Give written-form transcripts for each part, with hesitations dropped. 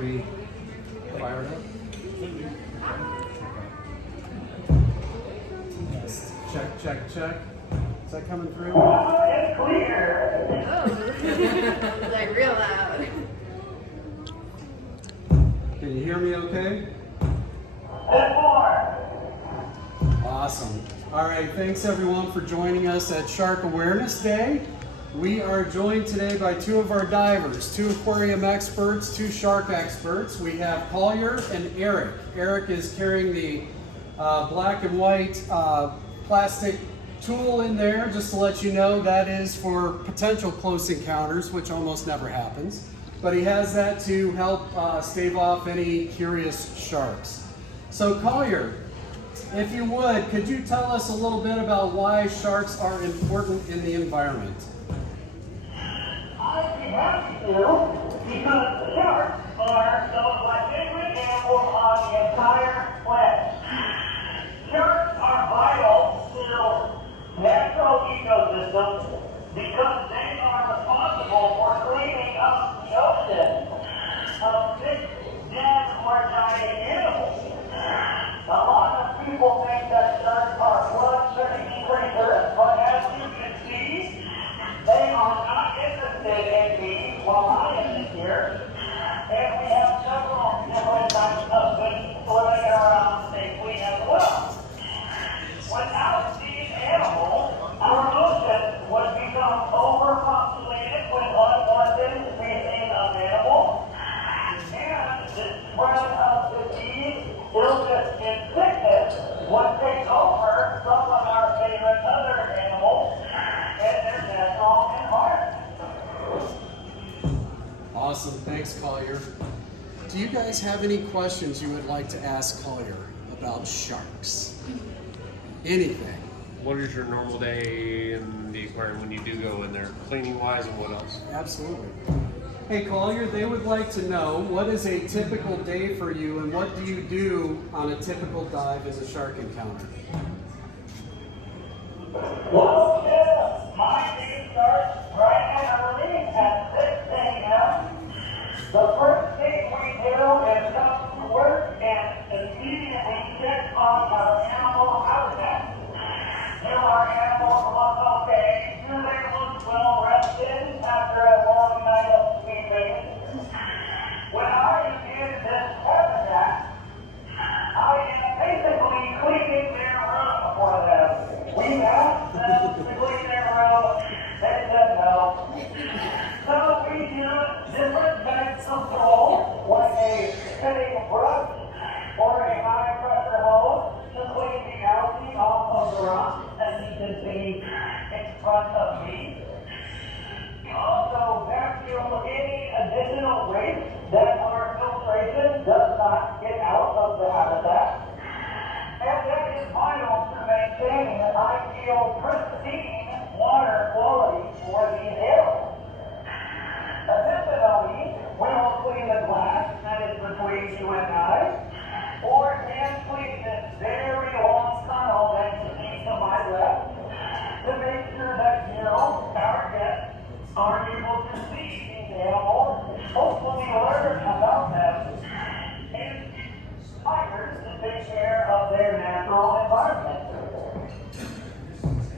we fire it up? Yes. Check, check, check. Is that coming through? It's clear. Oh, like real loud. Can you hear me okay? And more. Awesome. All right, thanks everyone for joining us at Shark Awareness Day. We are joined today by two of our divers, two aquarium experts, two shark experts. We have Collier and Eric. Eric is carrying the black and white plastic tool in there, just to let you know that is for potential close encounters, which almost never happens. But he has that to help stave off any curious sharks. So Collier, if you would, could you tell us a little bit about why sharks are important in the environment? I'd be happy to, because sharks are some of my favorite animals on the entire planet. Sharks are vital to natural ecosystems because they are responsible for cleaning up the ocean of sick, dead, or dying animals. A lot of people think that sharks are blood-sucking creatures, but as you can see, they are not interested in me while I am here. And we have several different types of fish swimming around safely as well. Without these animals, our ocean would become overpopulated with unwanted species of animals. And the spread of disease, illness, and sickness would take over some of our favorite other animals and their natural environment. Awesome, thanks Collier. Do you guys have any questions you would like to ask Collier about sharks? Anything? What is your normal day in the aquarium when you do go in there, cleaning wise, and what else? Absolutely. Hey Collier, they would like to know, what is a typical day for you and what do you do on a typical dive as a shark encounter? Well, yeah, my day starts bright and early at 6 a.m. The first thing we do is come to work and immediately check on our animal habitat. Do our animals look okay? Do they look well rested after a long night of sleeping? When I am in this habitat, I am basically cleaning their room for them. We asked them to clean their room. They said no. So we use different types of tools, like a spinning brush or a high pressure hose, to clean the algae off of the rock, as you can see in front of me. We also vacuum any additional waste that our filtration does not get out of the habitat. And that is vital to maintain an ideal pristine water quality for these animals. Additionally, we will clean the glass that is between you and I, or can clean this very long tunnel that you see to my left, to make sure that you, our guests, are able to see these animals, hopefully learn about them, and inspired to take care of their natural environment.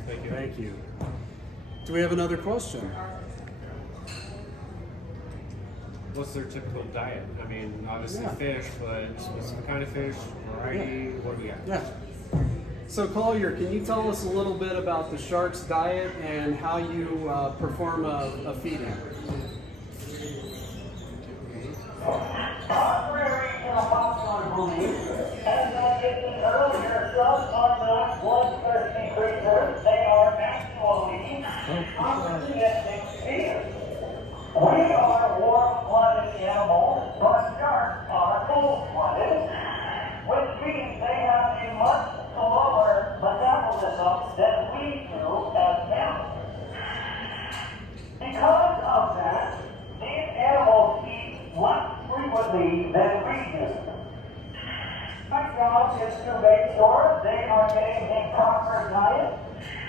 Thank you. Thank you. Do we have another question? What's their typical diet? I mean, obviously Yeah. fish, but specific kind of fish, variety, what do we got? Yeah. So Collier, can you tell us a little bit about the shark's diet and how you perform a feeding? Contrary to the popular belief, as I mentioned earlier, sharks are not bloodthirsty creatures. They are actually opportunistic feeders. We are warm-blooded animals, but sharks are cold-blooded, which means they have a much slower metabolism than we do as mammals. Because of that, these animals eat less frequently than we do. My job is to make sure they are getting a proper diet,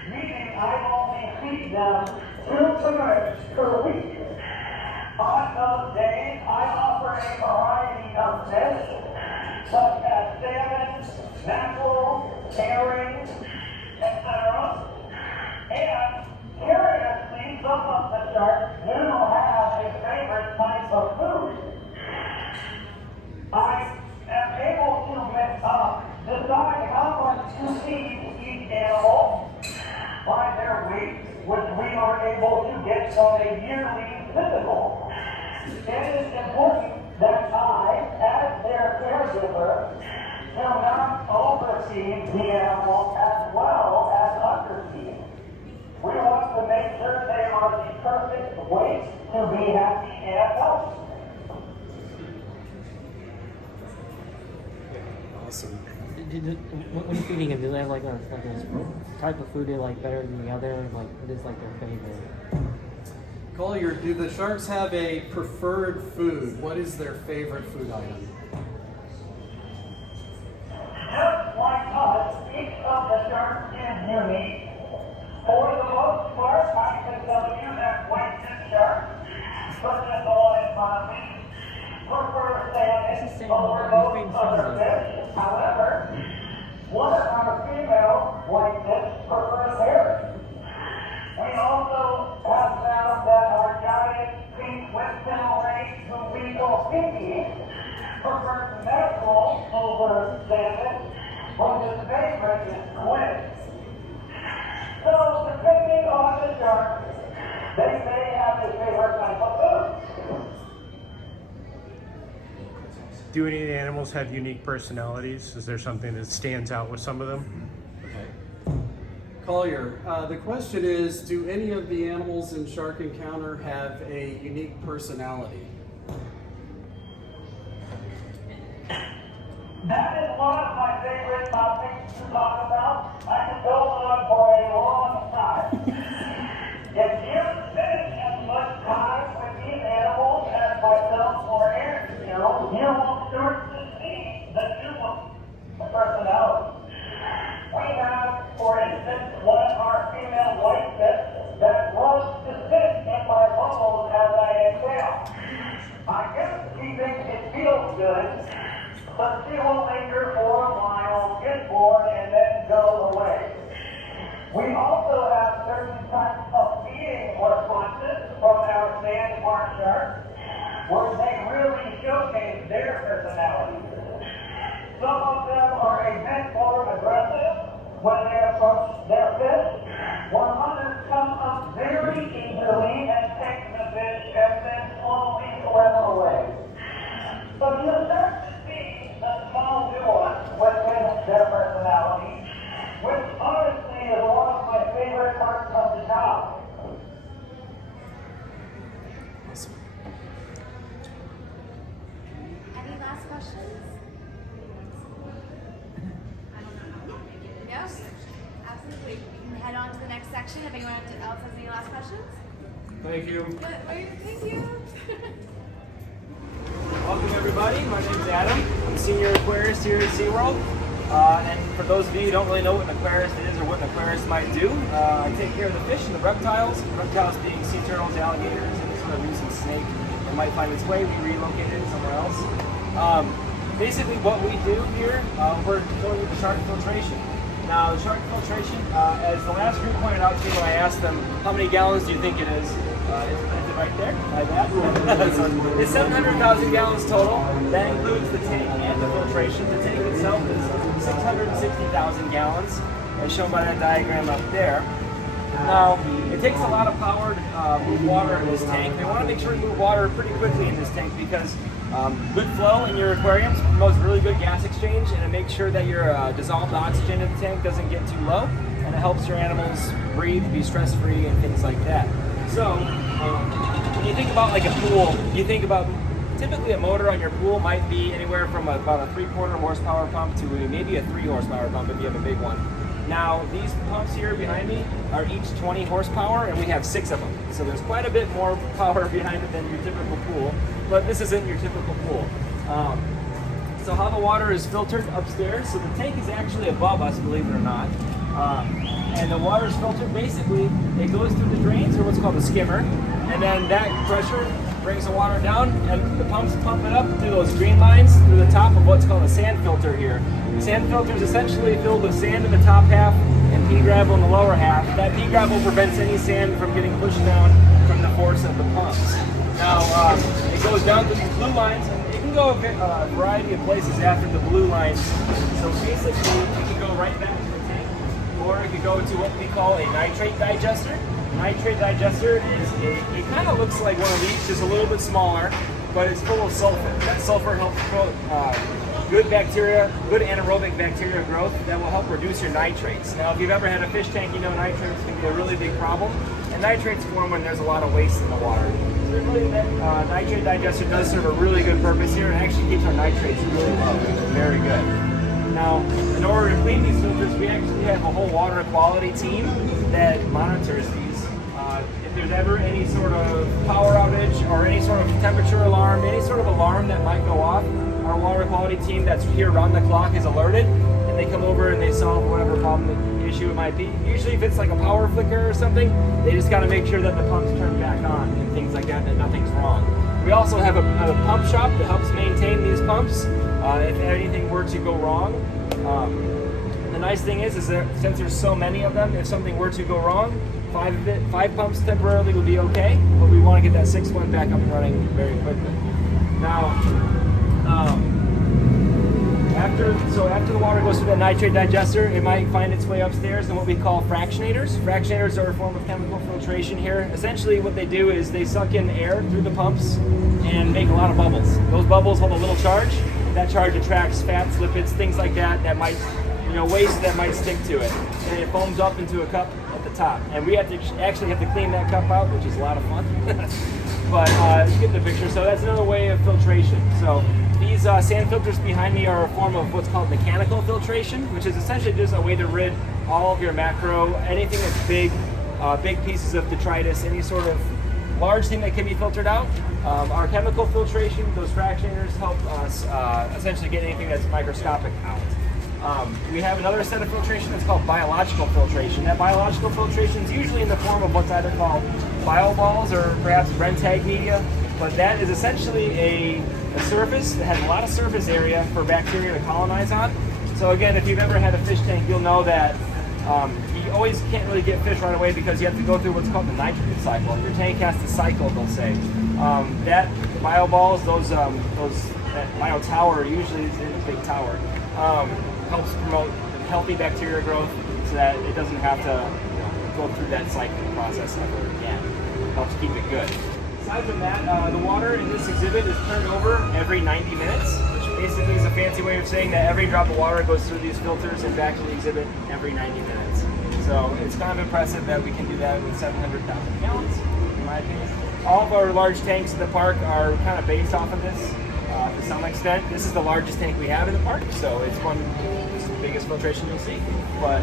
meaning I only feed them 2 times per week. On those days, I offer a variety of fish, such as salmon, mackerel, herring, etc. And curiously, some of the sharks do have a favorite type of food. I am able to decide how much to feed each animal by their weight, which we are able to get from a yearly physical. It is important that I, as their caregiver, do not overfeed the animal as well as underfeed. We want to make sure they are the perfect weight to be happy and healthy. Awesome. When you're feeding them, do they have like a type of food they like better than the other? Like, what is like their favorite? Collier, do the sharks have a preferred food? What is their favorite food item? Just like us, each of the sharks is unique. For the most part, I can tell you that white-tip sharks, such as the one in front of me, prefer salmon over most other fish. However, one of our female white-tips prefers herring. We also have found that our giant pink whip-tail ray, who we call Pinky, prefers mackerel over salmon, but his favorite is squid. So, depending on the shark, they may have a favorite type of food. Do any of the animals have unique personalities? Is there something that stands out with some of them? Okay. Collier, the question is, do any of the animals in Shark Encounter have a unique personality? That is one of my favorite topics to talk about. I could go on for a long time. If you spend as much time with these animals as myself or Aaron, you will start to see the nuance of personality. We have, for instance, one of our female whitefish that loves to sit in my bubbles as I exhale. I guess she thinks it feels good, but she will linger for a while, get bored, and then go away. We also have certain types of feeding responses from our sandbar sharks, where they really showcase their personalities. Some of them are a bit more aggressive when they approach their fish, while others come up very easily and take the fish and then slowly swim away. So you start to see the small nuance within their personality, which honestly is one of my favorite parts of the job. Awesome. Any last questions? No? Absolutely. We can head on to the next section if anyone else has any last questions. Thank you. Thank you. Welcome everybody, my name is Adam. I'm a senior aquarist here at SeaWorld. And for those of you who don't really know what an aquarist is or what an aquarist might do, I take care of the fish and the reptiles being sea turtles, alligators, and this sort of recent snake that might find its way. We relocated it somewhere else. Basically what we do here, we're dealing with the shark filtration. Now the shark filtration, as the last group pointed out to me when I asked them how many gallons do you think it is, it's printed right there, like that. So it's 700,000 gallons total. That includes the tank and the filtration. The tank itself is 660,000 gallons, as shown by that diagram up there. Now, it takes a lot of power to move water in this tank. They want to make sure to move water pretty quickly in this tank because good flow in your aquariums promotes really good gas exchange, and it makes sure that your dissolved oxygen in the tank doesn't get too low, and it helps your animals breathe, be stress-free, and things like that. So, when you think about like a pool, you think about typically a motor on your pool might be anywhere from about a 3/4 horsepower pump to maybe a 3 horsepower pump if you have a big one. Now, these pumps here behind me are each 20 horsepower, and we have 6 of them. So there's quite a bit more power behind it than your typical pool, but this isn't your typical pool. So how the water is filtered upstairs, so the tank is actually above us, believe it or not. And the water is filtered, basically, it goes through the drains, or what's called a skimmer, and then that pressure brings the water down, and the pumps pump it up through those green lines through the top of what's called a sand filter here. The sand filter is essentially filled with sand in the top half and pea gravel in the lower half. That pea gravel prevents any sand from getting pushed down from the force of the pumps. Now, it goes down to these blue lines, and it can go a variety of places after the blue lines. So basically, it can go right back to the tank, or it could go to what we call a nitrate digester. Nitrate digester it kind of looks like one of these, just a little bit smaller, but it's full of sulfur. That sulfur helps promote good bacteria, good anaerobic bacteria growth that will help reduce your nitrates. Now, if you've ever had a fish tank, you know nitrates can be a really big problem, and nitrates form when there's a lot of waste in the water. So really, that nitrate digester does serve a really good purpose here, and actually keeps our nitrates really low, which is very good. Now, in order to clean these filters, we actually have a whole water quality team that monitors these. If there's ever any sort of power outage or any sort of temperature alarm, any sort of alarm that might go off, our water quality team that's here around the clock is alerted, and they come over and they solve whatever problem issue it might be. Usually if it's like a power flicker or something, they just got to make sure that the pumps turn back on and things like that nothing's wrong. We also have a pump shop that helps maintain these pumps if anything were to go wrong. The nice thing is that since there's so many of them, if something were to go wrong, 5 pumps temporarily would be okay, but we want to get that 6th one back up and running very quickly. Now, after the water goes through the nitrate digester, it might find its way upstairs in what we call fractionators. Fractionators are a form of chemical filtration here. Essentially what they do is they suck in air through the pumps and make a lot of bubbles. Those bubbles hold a little charge. That charge attracts fats, lipids, things like that might, waste that might stick to it. And it foams up into a cup at the top. And we actually have to clean that cup out, which is a lot of fun. But you get the picture. So that's another way of filtration. So these sand filters behind me are a form of what's called mechanical filtration, which is essentially just a way to rid all of your macro, anything that's big pieces of detritus, any sort of large thing that can be filtered out. Our chemical filtration, those fractionators help us essentially get anything that's microscopic out. We have another set of filtration that's called biological filtration. That biological filtration is usually in the form of what's either called bioballs or perhaps Brentag media, but that is essentially a surface that has a lot of surface area for bacteria to colonize on. So again, if you've ever had a fish tank, you'll know that you always can't really get fish right away because you have to go through what's called the nitrogen cycle. Your tank has to cycle, they'll say. That bioballs, that biotower usually is in a big tower, helps promote healthy bacteria growth so that it doesn't have to go through that cycling process ever again. Helps keep it good. Aside from that, the water in this exhibit is turned over every 90 minutes, which basically is a fancy way of saying that every drop of water goes through these filters and back to the exhibit every 90 minutes. So it's kind of impressive that we can do that with 700,000 gallons, in my opinion. All of our large tanks in the park are kind of based off of this to some extent. This is the largest tank we have in the park, so it's the biggest filtration you'll see. But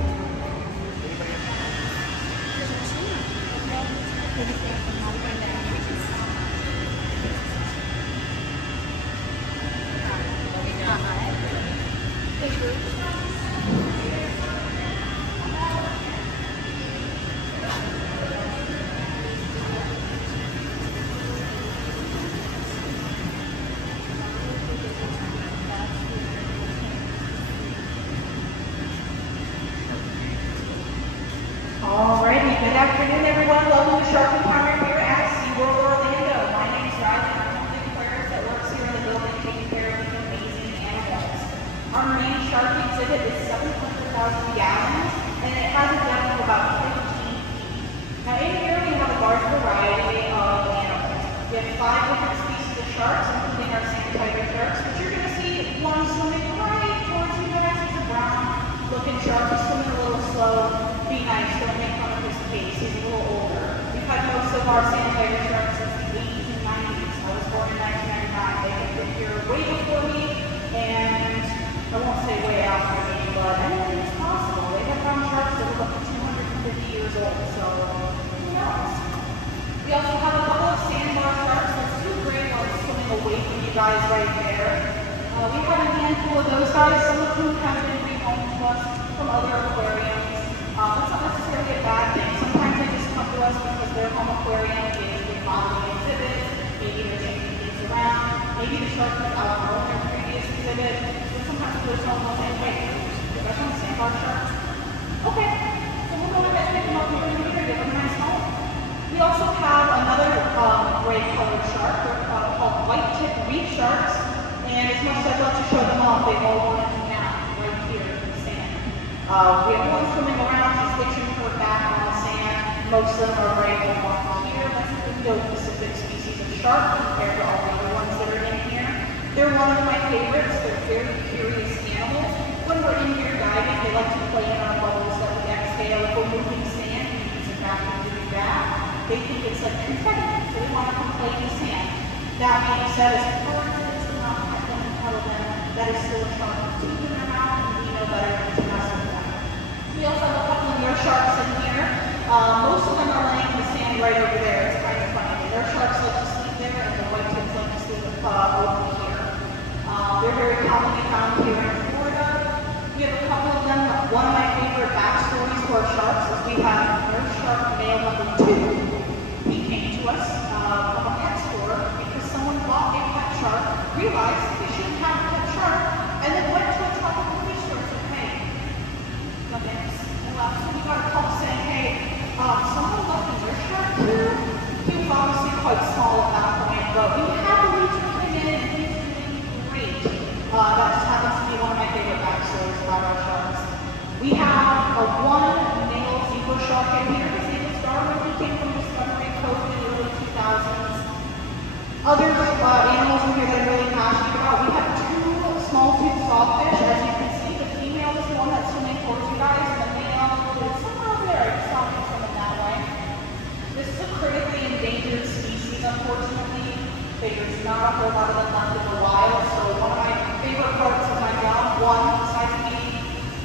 Alrighty, good afternoon everyone. Welcome to Shark Encounter here at SeaWorld Orlando. My name is Ryan. I'm one of the aquarists that works here in the building taking care of these amazing animals. Our main shark exhibit is 700,000 gallons and it has a depth of about 15 feet. Now in here we have a large variety of animals. We have 5 different species of sharks, including our sand tiger sharks, but you're going to see one swimming right towards you guys. It's a brown looking shark. He's swimming a little slow. Be nice, don't make fun of his pace, he's a little older. We've had most of our sand tiger sharks since the 1890s. I was born in 1999. They have been here way before me, and I won't say way after me, but anything is possible. They have found sharks that are up to 250 years old, so who knows? We also have a couple of sandbar sharks. There's 2 great ones swimming away from you guys right there. We have a handful of those guys, some of whom have been rehomed to us from other aquariums. That's not necessarily a bad thing. Sometimes they just come to us because their home aquarium is remodeling exhibits, maybe they're maybe the shark was outgrown their previous exhibit, but sometimes there's no one saying, wait, you guys want to sandbar sharks? Okay, so we'll go ahead and pick them up and bring them here, give them a nice home. We also have another gray colored shark. They're called white-tip reef sharks. And as much as I'd love to show them off, they all want to nap right here in the sand. We have one swimming around, she's itching her back on the sand. Most of them are right over here. That's the Indo-Pacific species of shark compared to all the other ones that are in here. They're one of my favorites. They're very curious animals. When we're in here diving, they like to play in our bubbles that we exhale. If we're moving sand, we use it back and moving back. They think it's like confetti, so they want to come play in the sand. That being said, as birds, it's not pet them and tell them that is still a shark with teeth in their mouth, and we know better than to mess with them. We also have a couple of nurse sharks in here. Most of them are laying in the sand right over there. It's kind of funny. The nurse sharks like to sleep there, and the white tips like to sleep over here. They're very commonly found here in Florida. We have a couple of them. One of my favorite backstories for sharks is we have nurse shark male number 2. He came to us from a pet store because someone bought a pet shark, realized they shouldn't have a pet shark, and then went to a tropical fish store and said, hey, no thanks. And so we got a call saying, hey, someone left a nurse shark here. He was obviously quite small at that point, but we happily took him in and he's doing great. That just happens to be one of my favorite backstories about our sharks. We have one male zebra shark in here. His name is Darwin. He came from Discovery Cove in the early 2000s. Other animals in here that I'm really passionate about, we have 2 small-toothed sawfish. As you can see, the female is the one that's swimming towards you guys, and the male is somewhere over there. I just saw him swimming that way. This is a critically endangered species, unfortunately. There's not a whole lot of them left in the wild, so one of my favorite parts of my job, besides being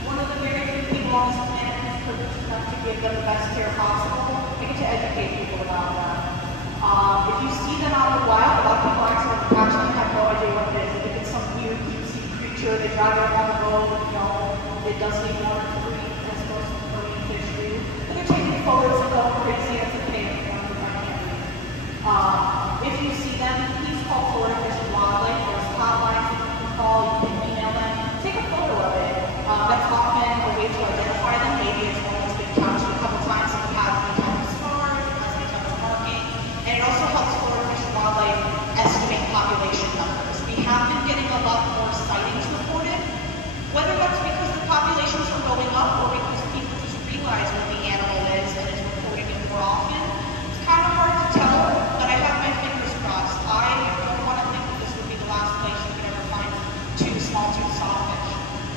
one of the very few people on this planet who's privileged enough to give them the best care possible, I get to educate people about that. If you see them out in the wild, a lot of people actually have no idea what it is. They think it's some weird deep-sea creature. They drive it around the road, it doesn't even want to breathe as most marine fish do. But they're taking photos and going crazy. It's okay if you want to find it. If you see them, please call Florida Fish and Wildlife. There's hotlines that you can call. You can email them. Take a photo of it. That's often a way to identify them. Maybe it's one that's been captured a couple times and has any type of scar, has any type of marking. And it also helps Florida Fish and Wildlife estimate population numbers. We have been getting a lot more sightings reported. Whether that's because the populations are going up or because people just realize what the animal is and is reporting it more often, it's kind of hard to tell, but I have my fingers crossed. I don't want to think that this would be the last place you could ever find 2 small-toothed sawfish.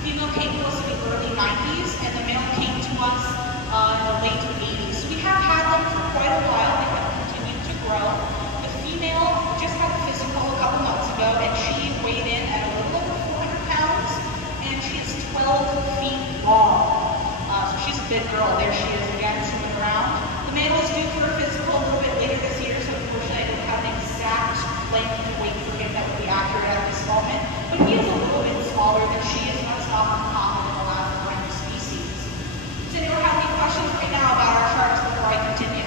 Female came to us in the early 90s, and the male came to us in the late 80s. So we have had them for quite a while. They have continued to grow. The female just had a physical a couple months ago, and she weighed in at a little over 400 pounds, and she is 12 feet long. So she's a big girl. There she is again, swimming around. The male is due for a physical a little bit later this year, so unfortunately I don't have an exact length and weight for him that would be accurate at this moment. But he is a little bit smaller than she is, and that's not uncommon in the last line of species. Does anyone have any questions right now about our sharks before I continue?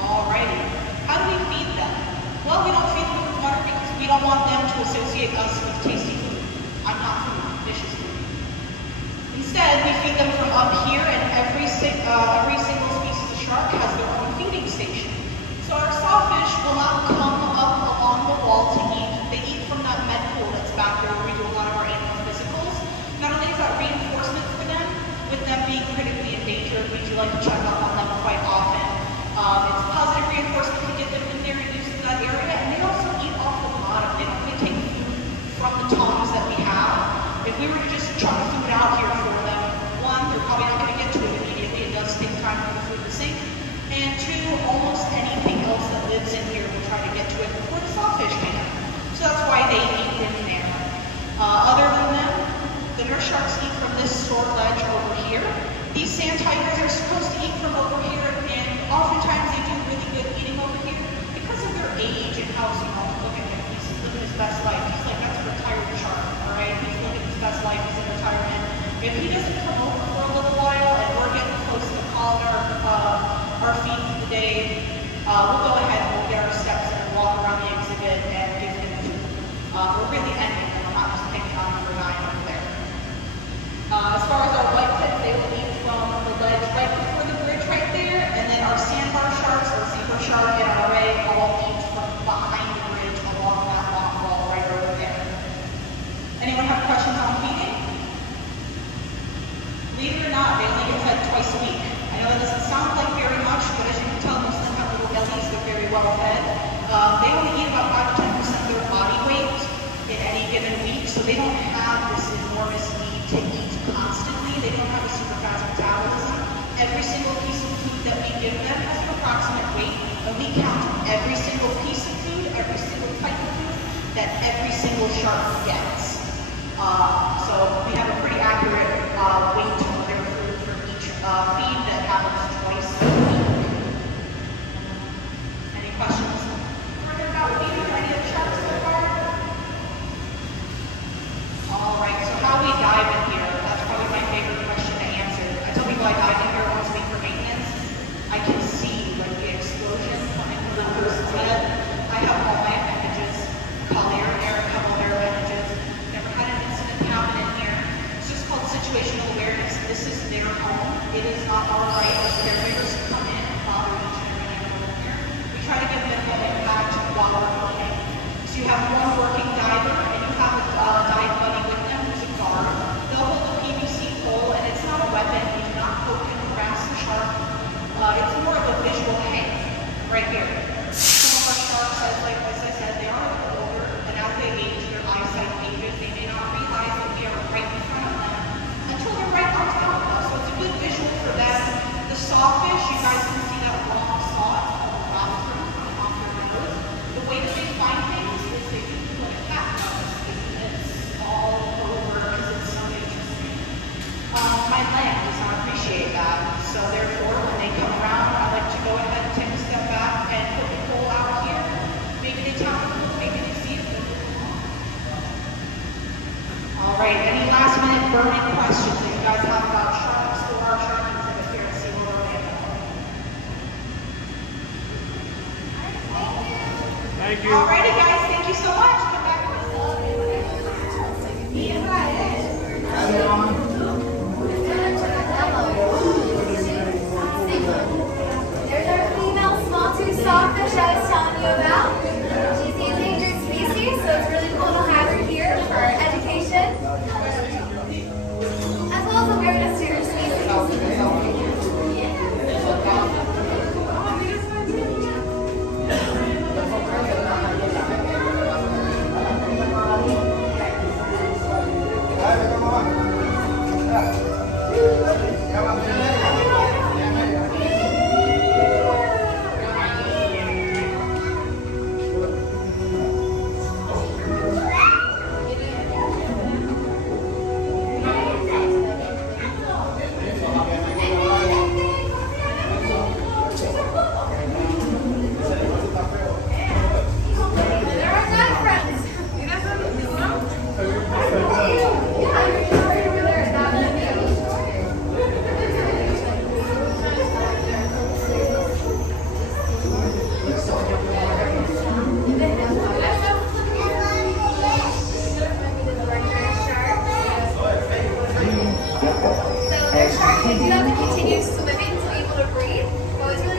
Alrighty. How do we feed them? Well, we don't feed them with water because we don't want them to associate us with tasty food. I'm not food, fish is food. Instead, we feed them from up here, and every single species of shark has their own feeding station. So our sawfish will not come up along the wall to eat. They eat from that med pool that's back there where we do a lot of our animal physicals. Not only is that reinforcement for them, with them being critically endangered, we do like to check up on them quite often. It's positive reinforcement to get them in there and used in that area, and they also eat off the bottom. They don't really take food from the tongs that we have. If we were to just chuck food out here for them, 1, they're probably not going to get to it immediately. It does take time for the food to sink. And 2, almost anything else that lives in here will try to get to it before the sawfish can. So that's why they eat in there. Other than them, the nurse sharks eat from this short ledge over here. These sand tigers are supposed to eat from over here, and oftentimes they do really good eating over here because of their age and how, look at him, he's living his best life. He's like, that's a retired shark, all right? He's living his best life, he's in retirement. If he doesn't come over for a little while and we're getting close to calling our feed for the day, we'll go ahead and we'll get our steps in and walk around the exhibit believe it or not, they only get fed twice a week. I know that doesn't sound like very much, but as you can tell, most of them have little bellies. They're very well fed. They only eat about 5 to 10% of their body weight in any given week, so they don't have this enormous need to eat constantly. They don't have a super fast metabolism. Every single piece of food that we give them has an approximate weight, and we count every single piece of food, every single type of food that every single shark gets. So we have a pretty accurate weight on their food for each feed that happens twice a week. Any questions further about feeding any of the sharks so far? All right, so how we dive in here, that's probably my favorite question to answer. I tell people I dive in here once a week for maintenance. I can see like the explosion coming from that person's head. I have all my appendages, collier hair, a couple of their appendages. Never had an incident happen in here. It's just called situational awareness. This is their home. It is not our right as caregivers to come in and bother each and every animal in here. We try to give minimal impact while we're cleaning. So you have one working diver and you have a dive buddy with them who's a guard. They'll hold a PVC pole and it's not a weapon. You do not poke and harass the shark. It's more of a visual hang right here. Some of our sharks, as I said, they are a little older, and as they age, their eyesight ages. They may not realize that we are right in front of them until they're right on top of us. So it's a good visual for them. The sawfish, you guys can see that long saw. It's called a lobster coming off their nose. The way that they find things is they do put a cat nose, and it's all over because it's so interesting. My land does not appreciate that. So therefore, when they come around, I like to go ahead and take a step back and put the pole out here. Maybe they tap the pole, maybe they see it. All right, any last minute burning questions that you guys have about sharks or our shark exhibit here at SeaWorld Orlando? Thank you. All righty, guys, thank you so much. Come back with us. There's our female small tooth sawfish I was telling you about. She's the endangered species, so it's really cool to have her here for education, as well as awareness to your species. They do have to continue swimming to be able to breathe. But what's really